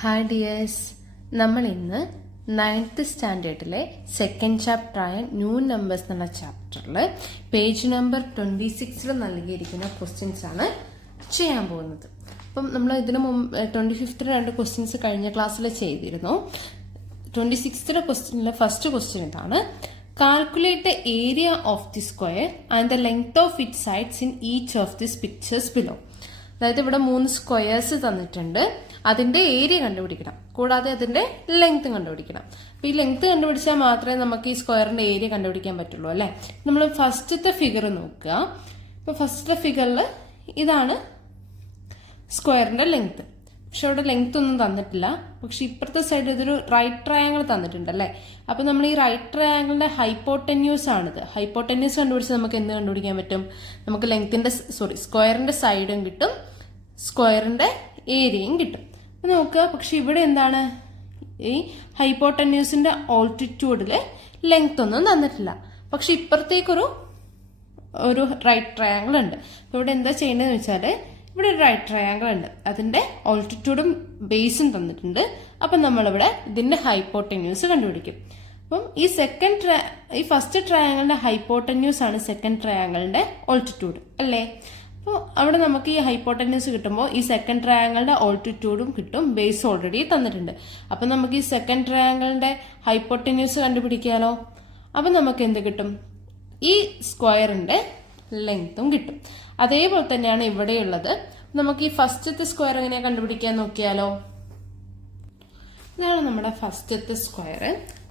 Hi dears, നമ്മൾ ഇന്ന് 9th സ്റ്റാൻഡേർഡിലെ second ചാപ്റ്ററായ new numbers എന്ന ചാപ്റ്ററിൽ പേജ് നമ്പർ 26 നൽകിയിരിക്കുന്ന ക്വസ്റ്റ്യൻസ് ആണ് ചെയ്യാൻ പോകുന്നത്. അപ്പം നമ്മൾ ഇതിനു മുമ്പ് 25th രണ്ട് ക്വസ്റ്റ്യൻസ് കഴിഞ്ഞ ക്ലാസ്സിൽ ചെയ്തിരുന്നു. 26th ക്വസ്റ്റ്യനിലെ ഫസ്റ്റ് ക്വസ്റ്റ്യൻ ഇതാണ്: calculate the area of the square and the length of it sides in each of this pictures below. അതായത് ഇവിടെ 3 സ്ക്വയേഴ്സ് തന്നിട്ടുണ്ട്, അതിന്റെ ഏരിയ കണ്ടുപിടിക്കണം, കൂടാതെ അതിന്റെ ലെങ്ത് കണ്ടുപിടിക്കണം. അപ്പൊ ഈ ലെങ്ത് കണ്ടുപിടിച്ചാൽ മാത്രമേ നമുക്ക് ഈ സ്ക്വയറിന്റെ ഏരിയ കണ്ടുപിടിക്കാൻ പറ്റുള്ളൂ അല്ലെ. നമ്മൾ ഫസ്റ്റത്തെ ഫിഗർ നോക്കുക. ഇപ്പൊ ഫസ്റ്റത്തെ ഫിഗറിൽ ഇതാണ് സ്ക്വയറിന്റെ ലെങ്ത്. പക്ഷെ അവിടെ ലെങ്ത് ഒന്നും തന്നിട്ടില്ല. പക്ഷെ ഇപ്പുറത്തെ സൈഡ് ഇതൊരു റൈറ്റ് ട്രയാങ്കിൾ തന്നിട്ടുണ്ട് അല്ലെ. അപ്പൊ നമ്മൾ ഈ റൈറ്റ് ട്രയാങ്കിളിന്റെ ഹൈപ്പോട്ടന്യൂസ് ആണിത്. ഹൈപ്പോട്ടന്യൂസ് കണ്ടുപിടിച്ച് നമുക്ക് എന്ത് കണ്ടുപിടിക്കാൻ പറ്റും? നമുക്ക് ലെങ്ത്തിന്റെ സ്ക്വയറിന്റെ സൈഡും കിട്ടും, സ്ക്വയറിന്റെ ഏരിയയും കിട്ടും. അപ്പൊ നോക്കുക. പക്ഷെ ഇവിടെ എന്താണ്, ഈ ഹൈപ്പോട്ടന്യൂസിന്റെ ഓൾട്ടിറ്റ്യൂഡില് ലെങ്ത് ഒന്നും തന്നിട്ടില്ല. പക്ഷെ ഇപ്പുറത്തേക്കൊരു റൈറ്റ് ട്രയാങ്കിൾ ഉണ്ട്. അപ്പൊ ഇവിടെ എന്താ ചെയ്യേണ്ടതെന്ന് വെച്ചാല്, ഇവിടെ ഒരു റൈറ്റ് ട്രയാങ്കിൾ ഉണ്ട്, അതിന്റെ ഓൾട്ടിറ്റ്യൂഡും ബേസും തന്നിട്ടുണ്ട്. അപ്പൊ നമ്മളിവിടെ ഇതിന്റെ ഹൈപ്പോട്ടന്യൂസ് കണ്ടുപിടിക്കും. അപ്പം ഈ ഫസ്റ്റ് ട്രയാങ്കിളിന്റെ ഹൈപ്പോട്ടന്യൂസ് ആണ് സെക്കൻഡ് ട്രയാങ്കിളിന്റെ ഓൾട്ടിറ്റ്യൂഡ് അല്ലേ. അപ്പോൾ അവിടെ നമുക്ക് ഈ ഹൈപ്പോട്ടന്യൂസ് കിട്ടുമ്പോൾ ഈ സെക്കൻഡ് ട്രയാങ്കിളിന്റെ ഓൾട്ടിറ്റ്യൂഡും കിട്ടും, ബേസ് ഓൾറെഡി തന്നിട്ടുണ്ട്. അപ്പൊ നമുക്ക് ഈ സെക്കൻഡ് ട്രയാങ്കിളിന്റെ ഹൈപ്പോട്ടന്യൂസ് കണ്ടുപിടിക്കാലോ. അപ്പൊ നമുക്ക് എന്ത് കിട്ടും? ഈ സ്ക്വയറിന്റെ ലെങ്ത്തും കിട്ടും. അതേപോലെ തന്നെയാണ് ഇവിടെയുള്ളത്. നമുക്ക് ഈ ഫസ്റ്റത്തെ സ്ക്വയർ എങ്ങനെയാ കണ്ടുപിടിക്കാൻ നോക്കിയാലോ. ഇതാണ് നമ്മുടെ ഫസ്റ്റത്തെ സ്ക്വയർ.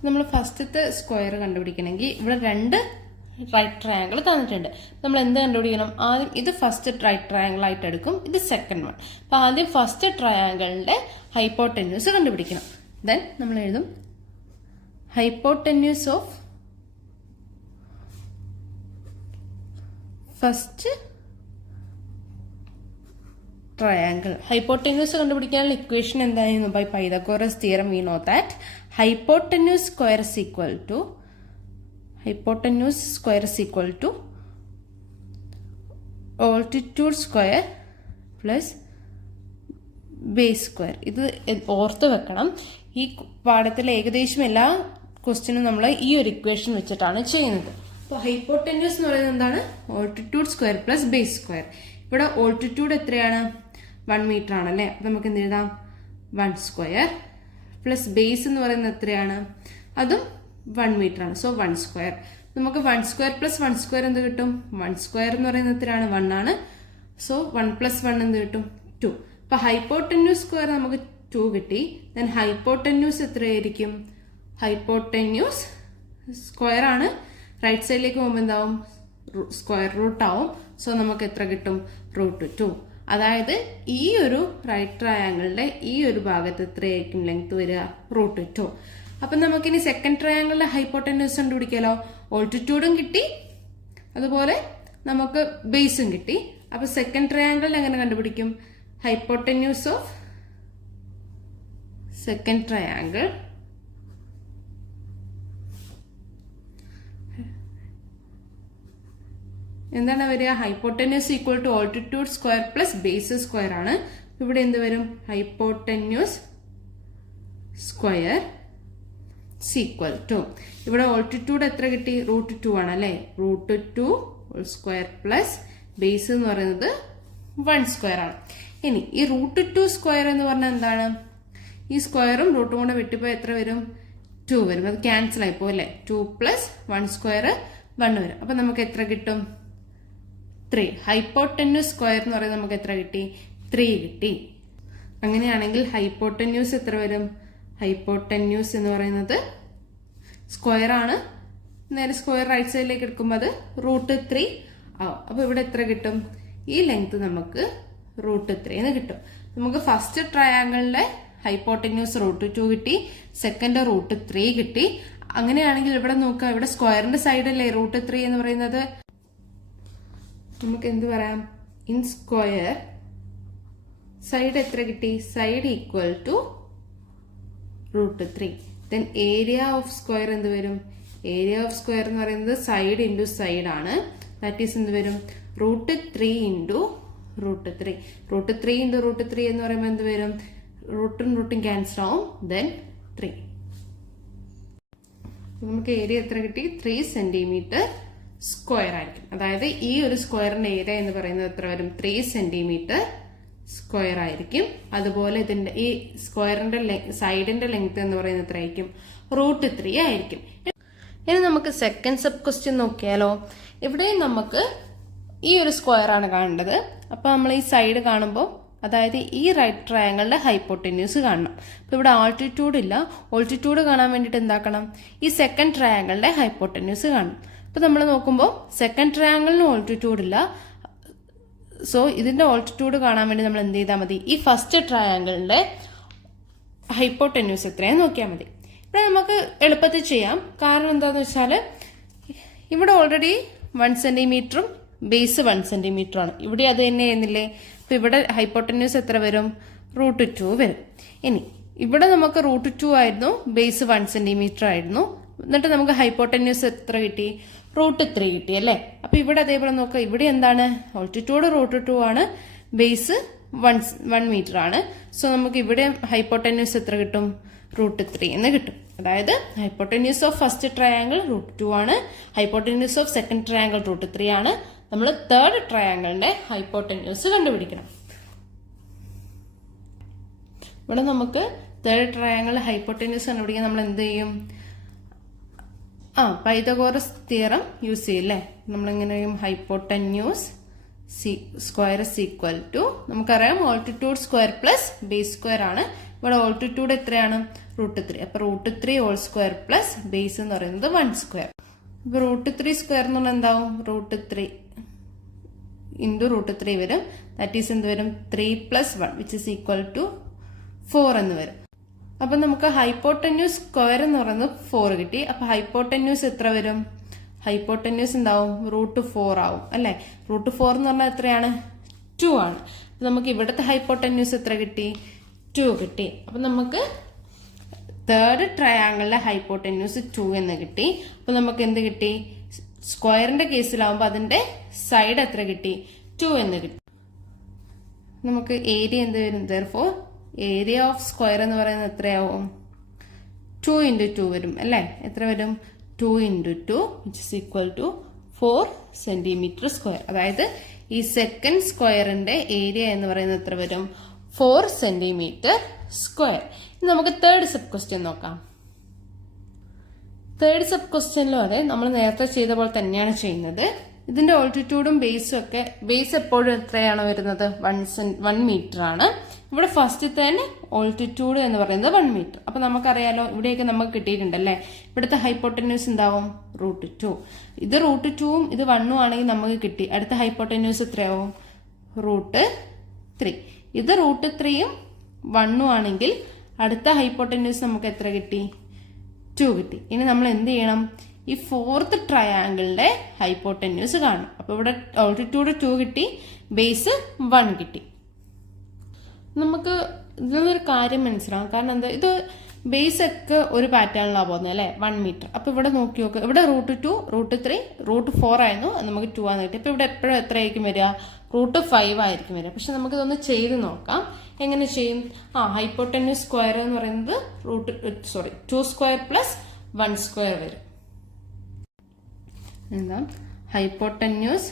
നമ്മൾ ഫസ്റ്റത്തെ സ്ക്വയർ കണ്ടുപിടിക്കണമെങ്കിൽ ഇവിടെ 2 റൈറ്റ് ട്രയാങ്കിൾ തന്നിട്ടുണ്ട്. നമ്മൾ എന്ത് കണ്ടുപിടിക്കണം? ആദ്യം ഇത് ഫസ്റ്റ് റൈറ്റ് ട്രയാങ്കിൾ ആയിട്ട് എടുക്കും, ഇത് സെക്കൻഡ് വൺ. അപ്പൊ ആദ്യം ഫസ്റ്റ് ട്രയാങ്കിളിന്റെ ഹൈപ്പോട്ടന്യൂസ് കണ്ടുപിടിക്കണം. ദെൻ നമ്മൾ എഴുതും hypotenuse of first triangle. Hypotenuse കണ്ടുപിടിക്കാനുള്ള ഇക്വേഷൻ എന്തായിരുന്നു? By Pythagoras theorem we know that hypotenuse square is equal to altitude square plus base square. ഇത് ഓർത്ത് വെക്കണം. ഈ പാഠത്തിലെ ഏകദേശം എല്ലാ ക്വസ്റ്റ്യനും നമ്മൾ ഈ ഒരു ഇക്വേഷൻ വെച്ചിട്ടാണ് ചെയ്യുന്നത്. അപ്പോൾ ഹൈപ്പോട്ടന്യൂസ് എന്ന് പറയുന്നത് എന്താണ്? Altitude square plus base square. ഇവിടെ ഓൾട്ടിറ്റ്യൂഡ് എത്രയാണ്? 1 മീറ്റർ ആണല്ലേ. അപ്പൊ നമുക്ക് എന്ത് എഴുതാം? 1 സ്ക്വയർ പ്ലസ് ബേസ് എന്ന് പറയുന്നത് എത്രയാണ്? അതും 1 മീറ്റർ ആണ്. So 1 square. നമുക്ക് 1 സ്ക്വയർ പ്ലസ് 1 സ്ക്വയർ എന്ത് കിട്ടും? 1 സ്ക്വയർ എന്ന് പറയുന്നത് എത്രയാണ്? 1 ആണ്. സോ 1 പ്ലസ് 1 എന്ത് കിട്ടും? 2. അപ്പൊ ഹൈപ്പോട്ടന്യൂസ് സ്ക്വയർ നമുക്ക് 2 കിട്ടി. ദെൻ ഹൈപ്പോട്ടന്യൂസ് എത്രയായിരിക്കും? ഹൈപ്പോട്ടന്യൂസ് സ്ക്വയർ ആണ്, റൈറ്റ് സൈഡിലേക്ക് പോകുമ്പോൾ എന്താവും? സ്ക്വയർ റൂട്ട് ആവും. സോ നമുക്ക് എത്ര കിട്ടും? √2. അതായത് ഈ ഒരു റൈറ്റ് ട്രയാങ്കിളിന്റെ ഈ ഒരു ഭാഗത്ത് എത്രയായിരിക്കും ലെങ്ത് വരിക? √2. അപ്പൊ നമുക്കിനി സെക്കൻഡ് ട്രയാങ്കിളിന്റെ ഹൈപ്പോട്ടന്യൂസ് കണ്ടുപിടിക്കാലോ. ഓൾട്ടിറ്റ്യൂഡും കിട്ടി, അതുപോലെ നമുക്ക് ബേസും കിട്ടി. അപ്പൊ സെക്കൻഡ് ട്രയാങ്കിൾ എങ്ങനെ കണ്ടുപിടിക്കും? ഹൈപ്പോട്ടന്യൂസ് ഓഫ് സെക്കൻഡ് ട്രയാങ്കിൾ എന്താണ് വരിക? Hypotenuse equal to altitude square plus base square ആണ്. ഇവിടെ എന്ത് വരും? ഹൈപ്പോട്ടന്യൂസ് സ്ക്വയർ ഈക്വൽ ടു, ഇവിടെ ഓൾട്ടിറ്റ്യൂഡ് എത്ര കിട്ടി? √2 ആണ് അല്ലെ. √2 സ്ക്വയർ പ്ലസ് ബേസ് എന്ന് പറയുന്നത് 1 സ്ക്വയർ ആണ്. ഇനി ഈ √2 സ്ക്വയർ എന്ന് പറഞ്ഞാൽ എന്താണ്? ഈ സ്ക്വയറും റൂട്ടും കൂടെ വെട്ടിപ്പോയി എത്ര വരും? 2 വരും. അത് ക്യാൻസൽ ആയിപ്പോ അല്ലെ. 2 പ്ലസ് 1 സ്ക്വയർ 1 വരും. അപ്പൊ നമുക്ക് എത്ര കിട്ടും? 3. ഹൈപ്പോട്ടന്യൂസ് സ്ക്വയർ എന്ന് പറയുന്നത് നമുക്ക് എത്ര കിട്ടി? 3 കിട്ടി. അങ്ങനെയാണെങ്കിൽ ഹൈപ്പോട്ടന്യൂസ് എത്ര വരും? ഹൈപ്പോട്ടന്യൂസ് എന്ന് പറയുന്നത് സ്ക്വയർ ആണ്, നേരെ സ്ക്വയർ റൈറ്റ് സൈഡിലേക്ക് എടുക്കുമ്പോൾ അത് √3 ആവും. അപ്പൊ ഇവിടെ എത്ര കിട്ടും? ഈ ലെങ്ത് നമുക്ക് √3 എന്ന് കിട്ടും. നമുക്ക് ഫസ്റ്റ് ട്രയാങ്കിളിലെ ഹൈപ്പോട്ടന്യൂസ് √2 കിട്ടി, സെക്കൻഡ് √3 കിട്ടി. അങ്ങനെയാണെങ്കിൽ ഇവിടെ നോക്കുക, ഇവിടെ സ്ക്വയറിന്റെ സൈഡല്ലേ √3 എന്ന് പറയുന്നത്. നമുക്ക് എന്ത് പറയാം? ഇൻ സ്ക്വയർ സൈഡ് എത്ര കിട്ടി? Side equal to √3. Then area of square എന്ത് വരും? ഏരിയ ഓഫ് സ്ക്വയർ എന്ന് പറയുന്നത് സൈഡ് ഇൻറ്റു സൈഡ് ആണ്. ദാറ്റ് ഈസ് എന്ത് വരും? √3 ഇൻറ്റു √3. √3 ഇൻറ്റു √3 എന്ന് പറയുമ്പോൾ എന്ത് വരും? റൂട്ടും ക്യാൻസൽ ആവും. ദെൻ 3. നമുക്ക് ഏരിയ എത്ര കിട്ടി? 3 സെന്റിമീറ്റർ സ്ക്വയർ ആയിരിക്കും. അതായത് ഈ ഒരു സ്ക്വയറിന്റെ ഏരിയ എന്ന് പറയുന്നത് എത്ര വരും? 3 സെന്റിമീറ്റർ സ്ക്വയർ ആയിരിക്കും. അതുപോലെ ഇതിന്റെ ഈ സ്ക്വയറിന്റെ സൈഡിന്റെ ലെങ്ത് എന്ന് പറയുന്നത് എത്ര ആയിരിക്കും? √3 ആയിരിക്കും. ഇനി നമുക്ക് സെക്കൻഡ് സബ് ക്വസ്റ്റ്യൻ നോക്കിയാലോ. ഇവിടെ നമുക്ക് ഈ ഒരു സ്ക്വയർ ആണ് കാണേണ്ടത്. അപ്പൊ നമ്മൾ ഈ സൈഡ് കാണുമ്പോൾ, അതായത് ഈ റൈറ്റ് ട്രയാങ്കിളിന്റെ ഹൈപ്പോട്ടന്യൂസ് കാണണം. അപ്പൊ ഇവിടെ ആൾട്ടിറ്റ്യൂഡ് ഇല്ല. ഓൾട്ടിറ്റ്യൂഡ് കാണാൻ വേണ്ടിയിട്ട് എന്താക്കണം? ഈ സെക്കൻഡ് ട്രയാങ്കിളിന്റെ ഹൈപ്പോട്ടന്യൂസ് കാണണം. അപ്പൊ നമ്മൾ നോക്കുമ്പോൾ സെക്കൻഡ് ട്രയാങ്കിളിന് ഓൾട്ടിറ്റ്യൂഡ് ഇല്ല. സോ ഇതിന്റെ ഓൾട്ടിറ്റ്യൂഡ് കാണാൻ വേണ്ടി നമ്മൾ എന്ത് ചെയ്താൽ മതി? ഈ ഫസ്റ്റ് ട്രയാങ്കിളിന്റെ ഹൈപ്പോട്ടന്യൂസ് എത്രയാന്ന് നോക്കിയാൽ മതി. ഇവിടെ നമുക്ക് എളുപ്പത്തിൽ ചെയ്യാം. കാരണം എന്താന്ന് വെച്ചാൽ ഇവിടെ ഓൾറെഡി 1 സെന്റിമീറ്ററും ബേസ് 1 സെന്റിമീറ്റർ ആണ്. ഇവിടെ അത് തന്നെ ചെയ്യുന്നില്ലേ? അപ്പൊ ഇവിടെ ഹൈപ്പോട്ടന്യൂസ് എത്ര വരും? √2 വരും. ഇനി ഇവിടെ നമുക്ക് √2 ആയിരുന്നു, ബേസ് 1 സെന്റിമീറ്റർ ആയിരുന്നു. എന്നിട്ട് നമുക്ക് ഹൈപ്പോട്ടന്യൂസ് എത്ര കിട്ടി? √3 കിട്ടി അല്ലേ? അപ്പൊ ഇവിടെ അതേപോലെ നോക്കുക. ഇവിടെ എന്താണ്? ഓൾട്ടിറ്റ്യൂഡ് √2 ആണ്, ബേസ് 1 മീറ്റർ ആണ്. സോ നമുക്ക് ഇവിടെ ഹൈപ്പോട്ടന്യൂസ് എത്ര കിട്ടും? √3 എന്ന് കിട്ടും. അതായത് ഹൈപ്പോട്ടന്യൂസ് ഓഫ് ഫസ്റ്റ് ട്രയാങ്കിൾ √2 ആണ്, ഹൈപ്പോട്ടന്യൂസ് ഓഫ് സെക്കൻഡ് ട്രയാങ്കിൾ √3 ആണ്. നമ്മൾ തേർഡ് ട്രയാങ്കിളിന്റെ ഹൈപ്പോട്ടന്യൂസ് കണ്ടുപിടിക്കണം. ഇവിടെ നമുക്ക് തേർഡ് ട്രയാങ്കിളിന്റെ ഹൈപ്പോട്ടന്യൂസ് കണ്ടുപിടിക്കാൻ നമ്മൾ എന്ത് ചെയ്യും? പൈതഗോറസ് തിയറം യൂസ് ചെയ്യും അല്ലേ? നമ്മളെങ്ങനെ ചെയ്യും? Hypotenuse square is equal to, നമുക്കറിയാം altitude square plus base square ആണ്. ഇവിടെ ഓൾട്ടിറ്റ്യൂഡ് എത്രയാണ്? √3. അപ്പൊ √3 ഹോൾ സ്ക്വയർ പ്ലസ് ബേസ് എന്ന് പറയുന്നത് 1 സ്ക്വയർ. അപ്പൊ √3 സ്ക്വയർ എന്ന് പറഞ്ഞാൽ എന്താവും? √3 ഇൻറ്റു √3 വരും. ദാറ്റ് ഈസ് എന്ത് വരും? 3 + 1 വിച്ച് ഇസ് ഈക്വൽ ടു 4 എന്ന് വരും. അപ്പൊ നമുക്ക് ഹൈപ്പോട്ടന്യൂസ് സ്ക്വയർ എന്ന് പറയുന്നത് 4 കിട്ടി. അപ്പൊ ഹൈപ്പോട്ടന്യൂസ് എത്ര വരും? ഹൈപ്പോട്ടന്യൂസ് എന്താവും? √4 ആവും അല്ലെ? √4 എന്ന് പറഞ്ഞാൽ എത്രയാണ്? 2 ആണ്. അപ്പൊ നമുക്ക് ഇവിടുത്തെ ഹൈപ്പോട്ടന്യൂസ് എത്ര കിട്ടി? 2 കിട്ടി. അപ്പൊ നമുക്ക് തേർഡ് ട്രയാങ്കിളിലെ ഹൈപ്പോട്ടന്യൂസ് 2 എന്ന് കിട്ടി. അപ്പൊ നമുക്ക് എന്ത് കിട്ടി? സ്ക്വയറിന്റെ കേസിലാവുമ്പോൾ അതിന്റെ സൈഡ് എത്ര കിട്ടി? 2 എന്ന് കിട്ടി. നമുക്ക് ഏരിയ എന്ത് വരും? ദെർഫോർ ഏരിയ ഓഫ് സ്ക്വയർ എന്ന് പറയുന്നത് എത്രയാവും? 2 × 2 വരും അല്ലെ? എത്ര വരും? 2 × 2 which is equal to 4 centimetre square. അതായത് ഈ സെക്കൻഡ് സ്ക്വയറിന്റെ ഏരിയ എന്ന് പറയുന്നത് എത്ര വരും? 4 സെന്റിമീറ്റർ സ്ക്വയർ. നമുക്ക് തേർഡ് സബ് ക്വസ്റ്റ്യൻ നോക്കാം. തേർഡ് സബ് ക്വസ്റ്റ്യനിലും അതെ, നമ്മൾ നേരത്തെ ചെയ്ത പോലെ തന്നെയാണ് ചെയ്യുന്നത്. ഇതിന്റെ ഓൾട്ടിറ്റ്യൂഡും ബേസും ഒക്കെ, ബേസ് എപ്പോഴും എത്രയാണ് വരുന്നത്? 1 മീറ്റർ ആണ്. ഇവിടെ ഫസ്റ്റ് തന്നെ ഓൾട്ടിറ്റ്യൂഡ് എന്ന് പറയുന്നത് 1 മീറ്റർ. അപ്പൊ നമുക്കറിയാലോ, ഇവിടെയൊക്കെ നമുക്ക് കിട്ടിയിട്ടുണ്ടല്ലേ. ഇവിടുത്തെ ഹൈപ്പോട്ടന്യൂസ് എന്താവും? √2. ഇത് √2ഉം ഇത് 1ഉം ആണെങ്കിൽ നമുക്ക് കിട്ടി. അടുത്ത ഹൈപ്പോട്ടന്യൂസ് എത്രയാവും? √3. ഇത് √3ഉം 1ഉം ആണെങ്കിൽ അടുത്ത ഹൈപ്പോട്ടന്യൂസ് നമുക്ക് എത്ര കിട്ടി? 2 കിട്ടി. ഇനി നമ്മൾ എന്ത് ചെയ്യണം? ഈ ഫോർത്ത് ട്രയാങ്കിളിന്റെ ഹൈപ്പോട്ടന്യൂസ് കാണും. അപ്പൊ ഇവിടെ ഓൾട്ടിറ്റ്യൂഡ് 2 കിട്ടി, ബേസ് 1 കിട്ടി. നമുക്ക് ഇതിലൊരു കാര്യം മനസ്സിലാവും. കാരണം എന്താ? ഇത് ബേസ് ഒക്കെ ഒരു പാറ്റേണിലാണ് പോകുന്നത് അല്ലെ? 1 മീറ്റർ. അപ്പൊ ഇവിടെ നോക്കി നോക്കുക. ഇവിടെ √2, √3, √4 ആയിരുന്നു, നമുക്ക് 2 ആണെന്ന് കിട്ടി. അപ്പൊ ഇവിടെ എപ്പോഴും എത്ര ആയിരിക്കും വരിക? √5 ആയിരിക്കും വരിക. പക്ഷെ നമുക്ക് ഇതൊന്ന് ചെയ്ത് നോക്കാം. എങ്ങനെ ചെയ്യും? ഹൈപ്പോട്ടന്യൂസ് സ്ക്വയർ എന്ന് പറയുന്നത് 2 സ്ക്വയർ പ്ലസ് 1 സ്ക്വയർ വരും. എന്താ? ഹൈപ്പോട്ടന്യൂസ്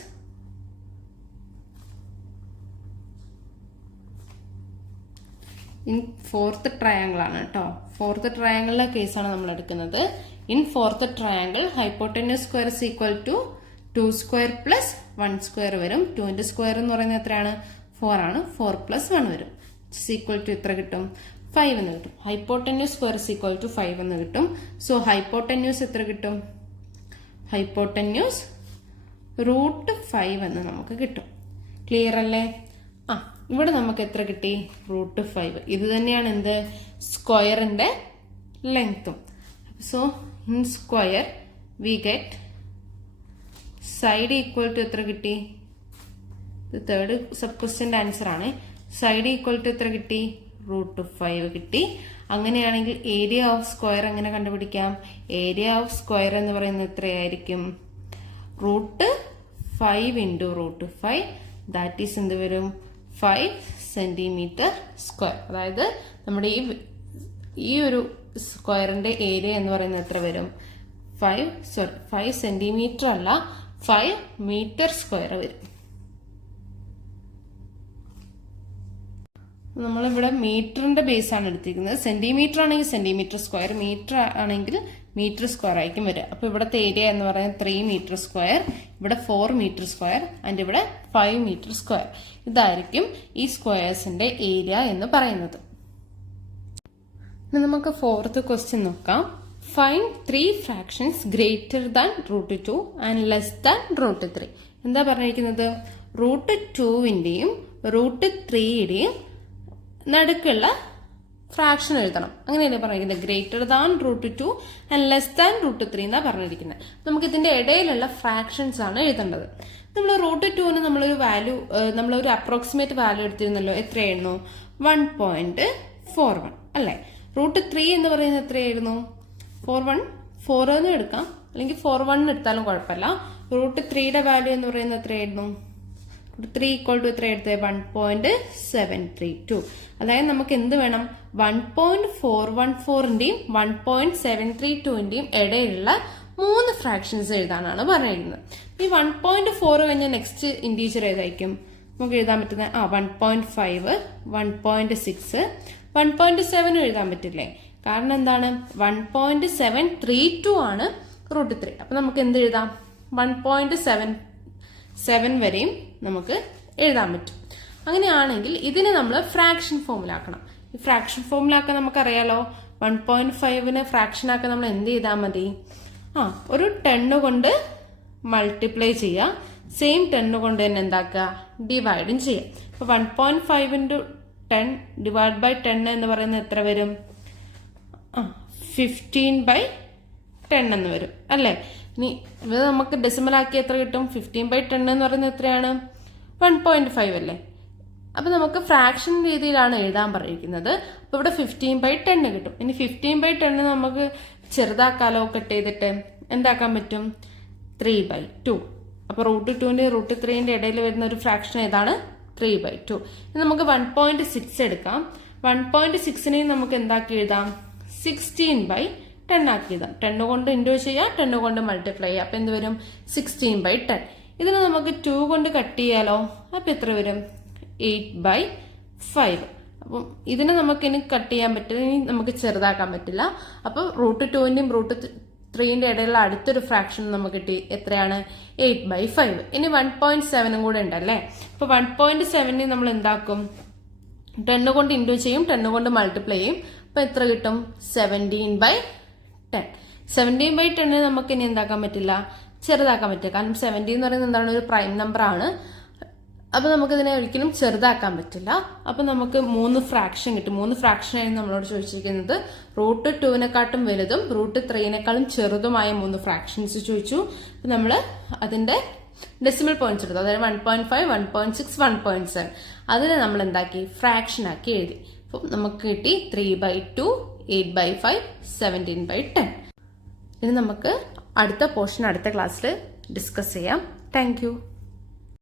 ഇൻ ഫോർത്ത് ട്രയാങ്കിൾ ആണ് കേട്ടോ. ഫോർത്ത് ട്രയാങ്കിളിലെ കേസാണ് നമ്മൾ എടുക്കുന്നത്. In fourth triangle hypotenuse square is equal to 2 square plus 1 square വരും. 2ന്റെ സ്ക്വയർ എന്ന് പറയുന്നത് എത്രയാണ്? 4 ആണ്. 4 + 1 വരും. ഇസ് ഈക്വൽ ടു എത്ര കിട്ടും? 5 എന്ന് കിട്ടും. Hypotenuse square is equal to 5 എന്ന് കിട്ടും. സോ ഹൈപ്പോട്ടന്യൂസ് എത്ര കിട്ടും? ഹൈപ്പോട്ടന്യൂസ് √5 എന്ന് നമുക്ക് കിട്ടും. ക്ലിയർ അല്ലേ? ഇവിടെ നമുക്ക് എത്ര കിട്ടി? √5. ഇത് തന്നെയാണ് എന്ത്? സ്ക്വയറിന്റെ ലെങ്ത്തും. So in square we get side equal to എത്ര കിട്ടി? ഇത് തേർഡ് സബ് ക്വസ്റ്റ്യന്റെ ആൻസർ ആണ്. സൈഡ് ഈക്വൽ ടു എത്ര കിട്ടി? √5 കിട്ടി. അങ്ങനെയാണെങ്കിൽ ഏരിയ ഓഫ് സ്ക്വയർ എങ്ങനെ കണ്ടുപിടിക്കാം? ഏരിയ ഓഫ് സ്ക്വയർ എന്ന് പറയുന്നത് എത്രയായിരിക്കും? √5 × √5 ദാറ്റ് ഈസ് എന്ത് വരും? 5 സെന്റിമീറ്റർ സ്ക്വയർ. അതായത് നമ്മുടെ ഈ ഒരു സ്ക്വയറിന്റെ ഏരിയ എന്ന് പറയുന്നത് എത്ര വരും? 5 സെന്റിമീറ്റർ അല്ല, 5 മീറ്റർ സ്ക്വയർ വരും. നമ്മളിവിടെ മീറ്ററിന്റെ ബേസ് ആണ് എടുത്തിരിക്കുന്നത്. സെന്റിമീറ്റർ ആണെങ്കിൽ സെന്റിമീറ്റർ സ്ക്വയർ, മീറ്റർ ആണെങ്കിൽ മീറ്റർ സ്ക്വയർ ആയിരിക്കും വരിക. അപ്പൊ ഇവിടുത്തെ ഏരിയ എന്ന് പറയുന്നത് 3 മീറ്റർ സ്ക്വയർ, ഇവിടെ 4 മീറ്റർ സ്ക്വയർ ആൻഡ് ഇവിടെ 5 മീറ്റർ സ്ക്വയർ. ഇതായിരിക്കും ഈ സ്ക്വയേഴ്സിന്റെ ഏരിയ എന്ന് പറയുന്നത്. ഇനി നമുക്ക് 4th ക്വസ്റ്റ്യൻ നോക്കാം. Find 3 fractions greater than √2 and less than √3. എന്താ പറഞ്ഞിരിക്കുന്നത്? √2ന്റെയും √3യുടെയും നടുക്കുള്ള ഫ്രാക്ഷൻ എഴുതണം. അങ്ങനെയല്ലേ പറഞ്ഞിരിക്കുന്നത്? Greater than √2 and less than √3 എന്നാ പറഞ്ഞിരിക്കുന്നത്. നമുക്ക് ഇതിന്റെ ഇടയിലുള്ള ഫ്രാക്ഷൻസ് ആണ് എഴുതേണ്ടത്. നമ്മൾ √2ന് നമ്മളൊരു അപ്രോക്സിമേറ്റ് വാല്യൂ എടുത്തിരുന്നല്ലോ. എത്രയായിരുന്നു? 1.41 അല്ലെ? √3 എന്ന് പറയുന്നത് എത്രയായിരുന്നു? 4 എന്ന് എടുക്കാം, അല്ലെങ്കിൽ 41 എടുത്താലും കുഴപ്പമില്ല. √3യുടെ വാല്യൂ എന്ന് പറയുന്നത് എത്രയായിരുന്നു? √3 = എത്ര എടുത്തത്? 1.732. അതായത് നമുക്ക് എന്ത് വേണം? 1.414ന്റെയും 1.732ന്റെയും ഇടയിലുള്ള 3 ഫ്രാക്ഷൻസ് എഴുതാനാണ് പറഞ്ഞിരിക്കുന്നത്. ഈ 1.4 കഴിഞ്ഞാൽ നെക്സ്റ്റ് ഇൻറ്റീജർ ഏതായിരിക്കും നമുക്ക് എഴുതാൻ പറ്റുന്നത്? 1.5, 1.6, 1.7 എഴുതാൻ പറ്റില്ലേ? കാരണം എന്താണ്? 1.732 ആണ് √3. അപ്പൊ നമുക്ക് എന്ത് എഴുതാം? 1.77 വരെയും നമുക്ക് എഴുതാൻ പറ്റും. അങ്ങനെയാണെങ്കിൽ ഇതിനെ നമ്മൾ ഫ്രാക്ഷൻ ഫോമിലാക്കണം. ഈ ഫ്രാക്ഷൻ ഫോമിലാക്കാൻ നമുക്കറിയാലോ, 1.5ന് ഫ്രാക്ഷൻ ആക്കാൻ നമ്മൾ എന്ത് ചെയ്താൽ മതി? ഒരു 10 കൊണ്ട് മൾട്ടിപ്ലൈ ചെയ്യുക, സെയിം 10 കൊണ്ട് തന്നെ എന്താക്കുക? ഡിവൈഡും ചെയ്യുക. അപ്പൊ 1.5 × 10 / 10 എന്ന് പറയുന്നത് എത്ര വരും? 15/10 എന്ന് വരും അല്ലേ? ഇനി ഇത് നമുക്ക് ഡെസിമൽ ആക്കി എത്ര കിട്ടും? 15/10 എന്ന് പറയുന്നത് എത്രയാണ്? 1.5 അല്ലേ? അപ്പൊ നമുക്ക് ഫ്രാക്ഷൻ രീതിയിലാണ് എഴുതാൻ പറഞ്ഞിരിക്കുന്നത്. അപ്പൊ ഇവിടെ 15/10 കിട്ടും. ഇനി 15/10 നമുക്ക് ചെറുതാക്കാലോ, കട്ട് ചെയ്തിട്ട് എന്താക്കാൻ പറ്റും? 3/2. അപ്പൊ √2ന്റെ √3ന്റെ ഇടയിൽ വരുന്ന ഒരു ഫ്രാക്ഷൻ ഏതാണ്? 3/2. ഇനി നമുക്ക് 1.6 എടുക്കാം. 1.6നെ നമുക്ക് എന്താക്കി എഴുതാം? 16/10 ആക്കി എഴുതാം. 10 കൊണ്ട് ഇൻഡ്യൂസ് ചെയ്യാം, 10 കൊണ്ട് മൾട്ടിപ്ലൈ ചെയ്യാം. അപ്പൊ എന്ത് വരും? 16/10. ഇതിനെ നമുക്ക് 2 കൊണ്ട് കട്ട് ചെയ്യാലോ. അപ്പൊ എത്ര വരും? 8/5. അപ്പം ഇതിനെ നമുക്ക് ഇനി കട്ട് ചെയ്യാൻ പറ്റില്ല, ഇനി നമുക്ക് ചെറുതാക്കാൻ പറ്റില്ല. അപ്പൊ √2ന്റെയും √3ന്റെ ഇടയിലുള്ള അടുത്തൊരു ഫ്രാക്ഷൻ നമുക്ക് കിട്ടി. എത്രയാണ്? 8/5. ഇനി 1.7 കൂടെ ഉണ്ടല്ലേ? അപ്പൊ 1.7നെ നമ്മൾ എന്താക്കും? 10 കൊണ്ട് ഇൻഡ്യൂസ് ചെയ്യും, 10 കൊണ്ട് മൾട്ടിപ്ലൈ ചെയ്യും. അപ്പൊ എത്ര കിട്ടും? 17/10. 17/10 നമുക്ക് ഇനി എന്താക്കാൻ പറ്റില്ല? ചെറുതാക്കാൻ പറ്റില്ല. കാരണം 17 എന്ന് പറയുന്നത് എന്താണ്? ഒരു പ്രൈം നമ്പർ ആണ്. അപ്പൊ നമുക്കിതിനെ ഒരിക്കലും ചെറുതാക്കാൻ പറ്റില്ല. അപ്പൊ നമുക്ക് 3 ഫ്രാക്ഷൻ കിട്ടും. 3 ഫ്രാക്ഷൻ ആയിരുന്നു നമ്മളോട് ചോദിച്ചിരിക്കുന്നത്. √2നെക്കാട്ടും വലുതും √3നെക്കാളും ചെറുതുമായ 3 ഫ്രാക്ഷൻസ് ചോദിച്ചു. അപ്പൊ നമ്മള് അതിന്റെ ഡെസിമൽ പോയിന്റ്സ് എടുത്തു. അതായത് 1.5, 1.6, 1.7. അതിനെ നമ്മൾ എന്താക്കി? ഫ്രാക്ഷൻ ആക്കി എഴുതി. അപ്പൊ നമുക്ക് കിട്ടി 3/2, 8/5, 17/10. ഇനി നമുക്ക് അടുത്ത പോർഷൻ അടുത്ത ക്ലാസ്സിൽ ഡിസ്കസ് ചെയ്യാം. Thank you.